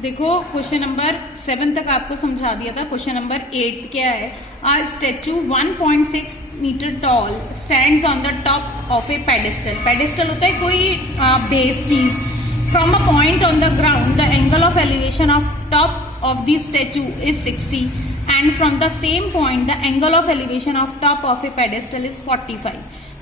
देखो question number 7 तक आपको समझा दिया था। क्वेश्चन नंबर 8 क्या है? A statue 1.6 metre tall stands on the top of a pedestal. Pedestal होता है कोई बेस चीज। From a point on the ground the angle of elevation of top of the statue is 60 and from the same point the angle of elevation of top of a pedestal is 45।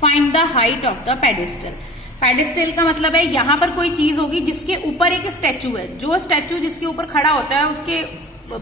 Find the height of the pedestal. Pedestal का मतलब है यहाँ पर कोई चीज होगी जिसके ऊपर एक स्टैचू है। जो स्टैचू जिसके ऊपर खड़ा होता है उसके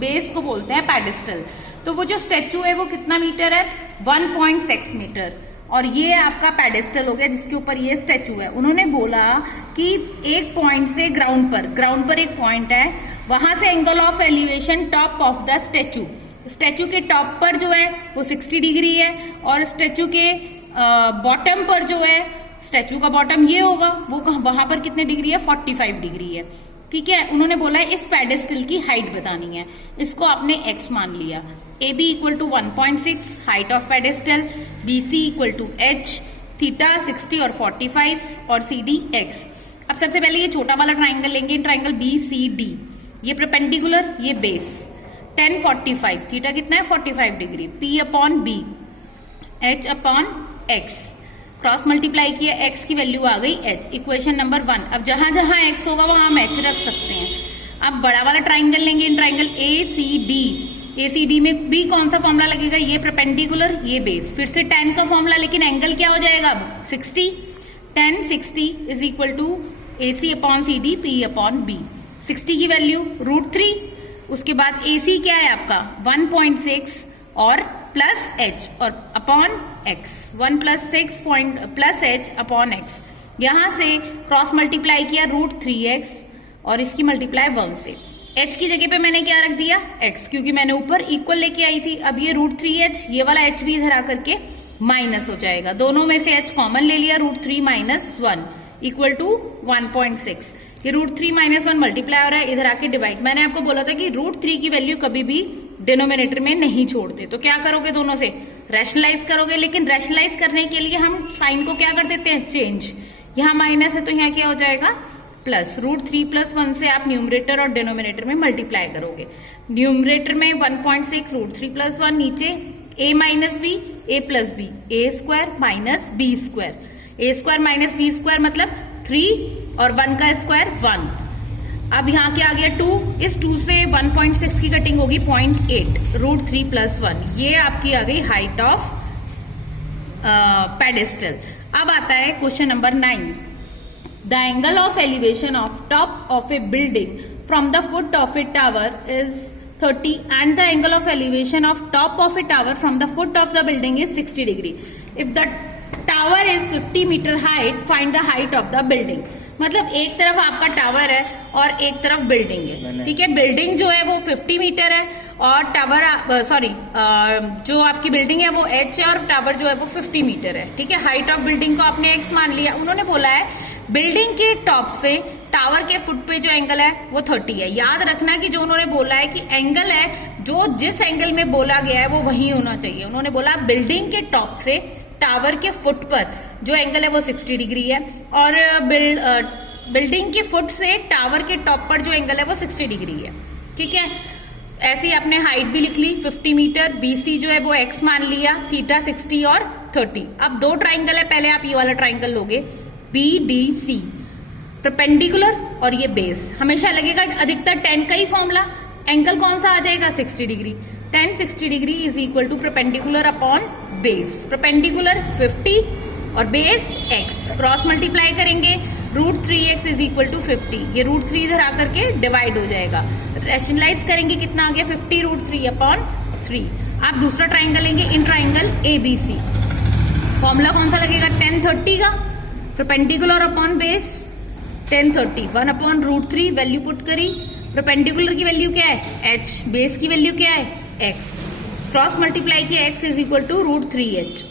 बेस को बोलते हैं पेडेस्टल। तो वो जो स्टैचू है वो कितना मीटर है? 1.6 मीटर। और ये आपका पेडेस्टल हो गया जिसके ऊपर ये स्टैचू है। उन्होंने बोला कि एक पॉइंट से ग्राउंड पर एक पॉइंट है, वहां से angle of elevation top of the statue. Statue के टॉप पर जो है वो 60 डिग्री है और स्टैचू के बॉटम पर जो है, स्टैचू का बॉटम ये होगा, वो वहां पर कितने डिग्री है? 45 डिग्री है। ठीक है, उन्होंने बोला है इस पेडेस्टल की हाइट बतानी है। इसको आपने x मान लिया। A B equal to 1.6 height of pedestal, B C equal to h, theta 60 और 45 और सी डी x। अब सबसे पहले ये छोटा वाला ट्राइंगल लेंगे, ट्राइंगल बी सी डी। ये परपेंडिकुलर, ये बेस। 10 45, थीटा कितना है? 45 degree. p upon B, h upon x। Cross multiply किया, x की वैल्यू आ गई h। Equation number 1। अब जहां जहां x होगा वहां हम h रख सकते हैं। अब बड़ा वाला ट्राइंगल लेंगे, इन ट्राइंगल ACD में भी कौन सा फॉर्मूला लगेगा? ये परपेंडिकुलर, ये बेस। फिर से tan का फॉर्मूला, लेकिन एंगल क्या हो जाएगा अब? 60। tan 60 is equal to AC upon CD, P upon B। 60 की वैल्यू √3। उसके बाद AC क्या है आपका? 1.6 और प्लस h और upon x। 1 + 6 plus h upon x। यहां से क्रॉस मल्टीप्लाई किया √3x और इसकी मल्टीप्लाई 1 से। h की जगह पे मैंने क्या रख दिया? x, क्योंकि मैंने ऊपर इक्वल लेके आई थी। अब ये √3h, ये वाला h भी इधर आकर के माइनस हो जाएगा। दोनों में से h कॉमन ले लिया, √3 - 1 इक्वल टू 1.6। ये √3 - 1 मल्टीप्लाई हो रहा है, इधर आके डिवाइड। मैंने आपको बोला था कि √3 की वैल्यू कभी भी डिनोमिनेटर में नहीं छोड़ते। तो क्या करोगे? दोनों से रैशनलाइज करोगे, लेकिन रैशनलाइज करने के लिए हम साइन को क्या कर देते हैं? चेंज। यहाँ माइनस है तो यहाँ क्या हो जाएगा? प्लस। √3 + 1 से आप न्यूमरेटर और डिनोमिनेटर में मल्टीप्लाई करोगे। न्यूमरेटर में 1.6 √3 + 1, नीचे a - b, a + b, a² - b²। a² - b² मतलब 3 और 1 का स्क्वायर 1। अब यहाँ क्या आ गया? 2। इस 2 से 1.6 की कटिंग होगी 0.8, √3 + 1। ये आपकी आ गई हाइट ऑफ पेडेस्टल। अब आता है question number 9। The angle of elevation of top of a building from the foot of a tower is 30 and the angle of elevation of top of a tower from the foot of the building is 60 degree. If the tower is 50 metre height, find the height of the building. मतलब एक तरफ आपका tower है और एक तरफ building है। ठीक है, बिल्डिंग जो है वो 50 मीटर है और टावर जो आपकी बिल्डिंग है वो h है और टावर जो है वो 50 मीटर है। ठीक है, हाइट ऑफ बिल्डिंग को आपने x मान लिया। उन्होंने बोला है बिल्डिंग के टॉप से टावर के फुट पे जो एंगल है वो 30 है। याद रखना कि जो उन्होंने बोला है कि एंगल है, जो जिस एंगल में बोला गया है वो वही होना चाहिए। उन्होंने बोला बिल्डिंग के टॉप से टावर के फुट पर जो एंगल है वो 60 डिग्री है और बिल्डिंग के फुट से टावर के टॉप पर जो एंगल है वो 60 डिग्री है। ठीक है, ऐसे ही आपने हाइट भी लिख ली 50 मीटर। BC जो है वो x मान लिया, थीटा 60 और 30। अब दो ट्राइंगल है, पहले आप ये वाला ट्राइंगल लोगे BDC, परपेंडिकुलर और ये बेस। हमेशा लगेगा अधिकतर tan का ही फॉर्मूला। एंगल कौन सा आ जाएगा? 60 degree. tan 60 degree is equal to perpendicular upon base. Perpendicular 50 और बेस x। क्रॉस मल्टीप्लाई करेंगे, √3x इज इक्वल टू 50। ये √3 इधर आकर के डिवाइड हो जाएगा। रैशनलाइज करेंगे, कितना आ गया? 50 √3 अपॉन 3। आप दूसरा ट्राइंगल लेंगे, इन ट्राइंगल ABC। फॉर्मूला कौन सा लगेगा? tan 30 का, perpendicular upon base. tan 30 1 upon √3, value put करी। परपेंडिकुलर की वैल्यू क्या है? h। बेस की वैल्यू क्या है? x। क्रॉस मल्टीप्लाई किया, x is equal to √3h।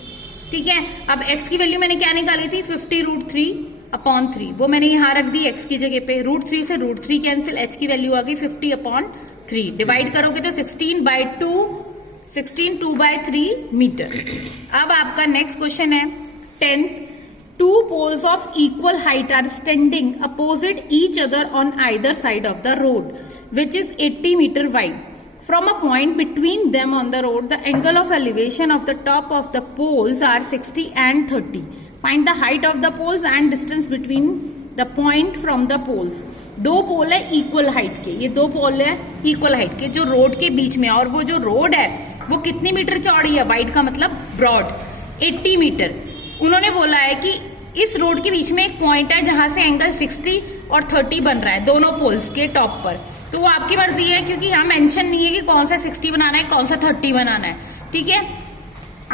ठीक है, अब x की वैल्यू मैंने क्या निकाली थी? 50 √3 अपॉन 3। वो मैंने यहाँ रख दी x की जगह पे। √3 से √3 कैंसिल, h की वैल्यू आ गई 50 अपॉन 3। डिवाइड करोगे तो 16/2 मीटर। अब आपका नेक्स्ट क्वेश्चन है 10th। Two poles of equal height are standing opposite each other on either side of the road, which is 80 meter wide. From a point between them on the road, the angle of elevation of the top of the poles are 60 and 30. Find the height of the poles and distance between the point from the poles. दो पोल है equal height के, ये दो पोल है equal height के जो road के बीच में, और वो जो रोड है वो कितनी मीटर चौड़ी है, वाइड का मतलब ब्रॉड, 80 मीटर। उन्होंने बोला है कि इस रोड के बीच में एक पॉइंट है जहां से एंगल 60 और 30 बन रहा है दोनों पोल्स के टॉप पर। तो वो आपकी मर्जी है, क्योंकि यहाँ मेंशन नहीं है कि कौन सा 60 बनाना है कौन सा 30 बनाना है, ठीक है।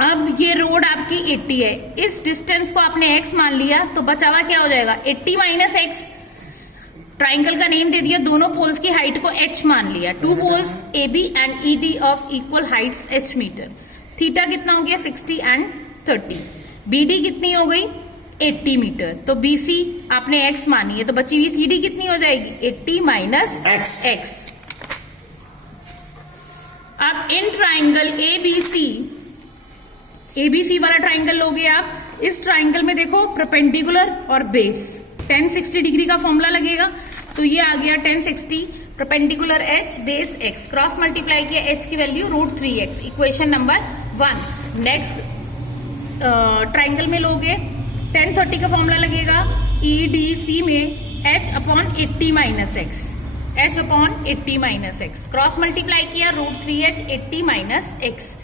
अब ये रोड आपकी 80 है, इस डिस्टेंस को आपने x मान लिया, तो बचा हुआ क्या हो जाएगा 80 माइनस एक्स। ट्राइंगल का नेम दे दिया, दोनों पोल्स की हाइट को h मान लिया। Two poles AB and ED of equal heights h metre. Theta कितना हो गया 60 एंड 30। BD कितनी हो गई 80 मीटर। तो BC आपने x मानी है, तो बची हुई CD कितनी हो जाएगी 80 माइनस x। अब इन ट्राइंगल ABC वाला ट्राइंगल लोगे आप। इस ट्राइंगल में देखो परपेंडिकुलर और बेस 1060 डिग्री का फॉर्मूला लगेगा, तो ये आ गया 1060 perpendicular h base x, cross multiply किया h की value √3x, equation number 1। Next triangle में लोगे 1030 का फॉर्मूला लगेगा EDC में h/80 minus x, h/80 minus x, cross multiply किया √3h 80 माइनस x।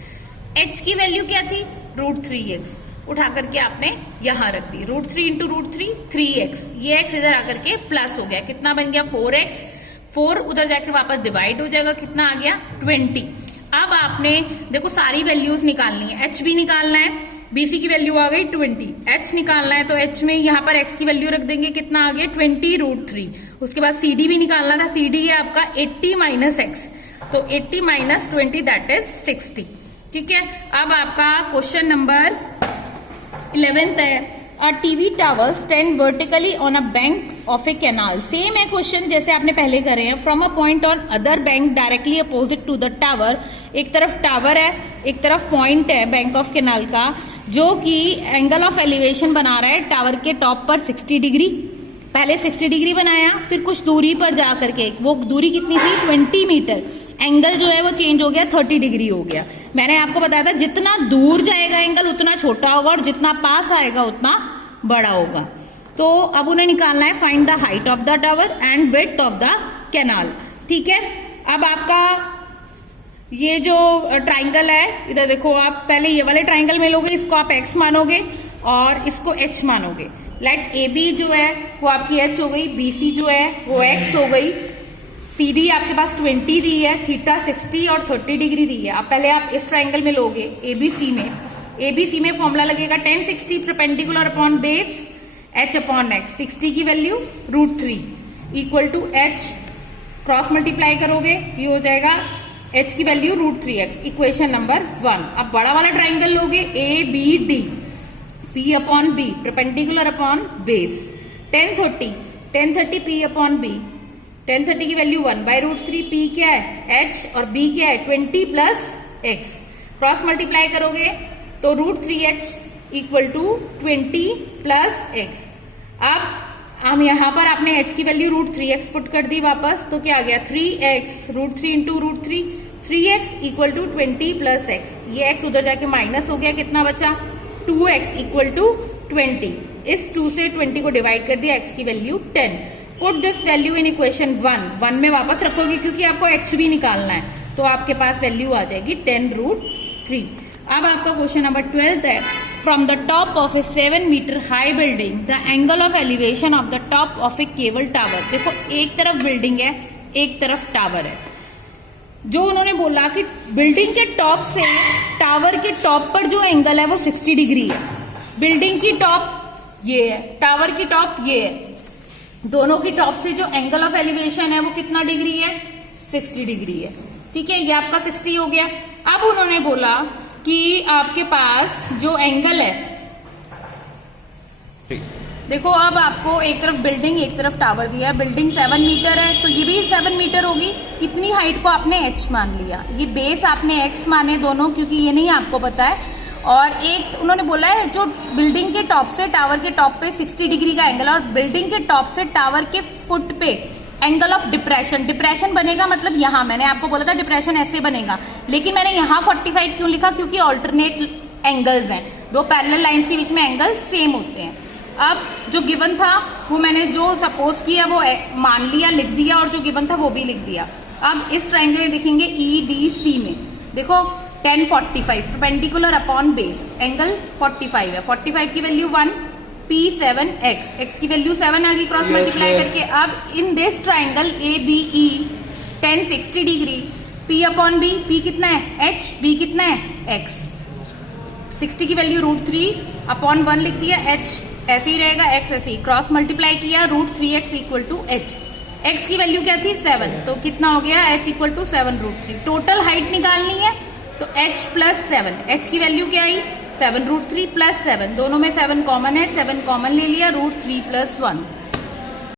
h की वैल्यू क्या थी √3x, उठा करके आपने यहां रख दी, √3 इंटू √3 3x, ये x इधर आकर के प्लस हो गया, कितना बन गया 4x, 4 उधर जाके वापस डिवाइड हो जाएगा, कितना आ गया 20। अब आपने देखो सारी वैल्यूज निकालनी है, h भी निकालना है, BC की वैल्यू आ गई 20, h निकालना है तो h में यहाँ पर x की वैल्यू रख देंगे, कितना आ गया 20 √3। उसके बाद CD भी निकालना था, CD है आपका 80 माइनस x, तो 80 माइनस 20 दैट इज 60, ठीक है। अब आपका क्वेश्चन नंबर 11th है, a TV tower stand vertically on a bank of a canal. Same है क्वेश्चन जैसे आपने पहले करे हैं। From a point on other bank directly opposite to the tower, एक तरफ टावर है एक तरफ पॉइंट है बैंक ऑफ कैनाल का, जो कि एंगल ऑफ एलिवेशन बना रहा है टावर के टॉप पर 60 डिग्री। पहले 60 डिग्री बनाया, फिर कुछ दूरी पर जा करके, वो दूरी कितनी थी 20 मीटर, एंगल जो है वो चेंज हो गया 30 डिग्री हो गया। मैंने आपको बताया था जितना दूर जाएगा एंगल उतना छोटा होगा और जितना पास आएगा उतना बड़ा होगा। तो अब उन्हें निकालना है find the height of the tower and width of the canal, ठीक है। अब आपका ये जो ट्राइंगल है, इधर देखो आप पहले ये वाले ट्राइंगल में लोगे, इसको आप x मानोगे और इसको h मानोगे। लेट AB जो है वो आपकी h हो गई, BC जो है वो x हो गई, CD आपके पास 20 दी है, थीटा 60 और 30 डिग्री दी है। अब पहले आप इस ट्राइंगल में लोगे ABC में फॉर्मूला लगेगा 1060 परपेंडिकुलर अपॉन बेस h/x, 60 की value √3 equal to h, cross multiply करोगे ये हो जाएगा h की वैल्यू √3x, इक्वेशन नंबर 1। अब बड़ा वाला ट्राइंगल लोगे ABD, P/B perpendicular upon base 1030 P/B, 1030 की वैल्यू 1/√3, P क्या है h और B क्या है 20 प्लस x, क्रॉस मल्टीप्लाई करोगे तो √3h equal to 20 plus x। अब हम यहाँ पर आपने h की वैल्यू √3x पुट कर दी वापस, तो क्या आ गया 3x, √3 into √3, 3x equal to 20 plus x, ये x उधर जाके माइनस हो गया, कितना बचा 2x इक्वल टू 20। इस 2 से 20 को डिवाइड कर दिया, x की value 10। Put this value in equation 1 में वापस रखोगे क्योंकि आपको h भी निकालना है, तो आपके पास वैल्यू आ जाएगी 10√3। अब आपका क्वेश्चन नंबर 12 है, from the top of a 7 metre high building the angle of elevation of the top of a cable tower. देखो एक तरफ बिल्डिंग है एक तरफ टावर है, जो उन्होंने बोला कि बिल्डिंग के टॉप से टावर के टॉप पर जो एंगल है वो 60 डिग्री है। बिल्डिंग की टॉप ये है, टावर की टॉप ये है, दोनों की टॉप से जो एंगल ऑफ एलिवेशन है वो कितना डिग्री है 60 डिग्री है, ठीक है। ये आपका 60 हो गया। अब उन्होंने बोला कि आपके पास जो एंगल है, देखो अब आपको एक तरफ बिल्डिंग एक तरफ टावर दिया है, बिल्डिंग 7 मीटर है तो ये भी 7 मीटर होगी, इतनी हाइट को आपने h मान लिया, ये बेस आपने x माने दोनों क्योंकि ये नहीं आपको पता है, और एक उन्होंने बोला है जो बिल्डिंग के टॉप से टावर के टॉप पे 60 डिग्री का एंगल और बिल्डिंग के टॉप से टावर के फुट पे एंगल ऑफ डिप्रेशन। डिप्रेशन बनेगा मतलब यहाँ, मैंने आपको बोला था डिप्रेशन ऐसे बनेगा, लेकिन मैंने यहाँ 45 क्यों लिखा, क्योंकि ऑल्टरनेट एंगल्स हैं, दो पैरेलल लाइंस के बीच में एंगल सेम होते हैं। अब जो गिवन था वो मैंने जो सपोज किया वो मान लिया, लिख दिया, और जो गिवन था वो भी लिख दिया। अब इस ट्राइंगल में देखेंगे EDC में, देखो 10 45 परपेंडिकुलर अपॉन बेस, एंगल 45 है, 45 की वैल्यू 1, P7 x की वैल्यू 7 आ गई क्रॉस मल्टीप्लाई करके। अब in this triangle ABE 10 60 degree, P upon B, P कितना है h, B कितना है x, 60 की वैल्यू √3 अपॉन 1 लिख दिया, h ऐसे ही रहेगा, x ऐसे ही, क्रॉस मल्टीप्लाई किया, √3x equal to h, x की वैल्यू क्या थी 7, तो कितना हो गया h equal to 7 √3। Total height निकालनी है तो h प्लस 7, h की वैल्यू क्या आई 7 √3 प्लस 7, दोनों में 7 कॉमन है, 7 कॉमन ले लिया, √3 + 1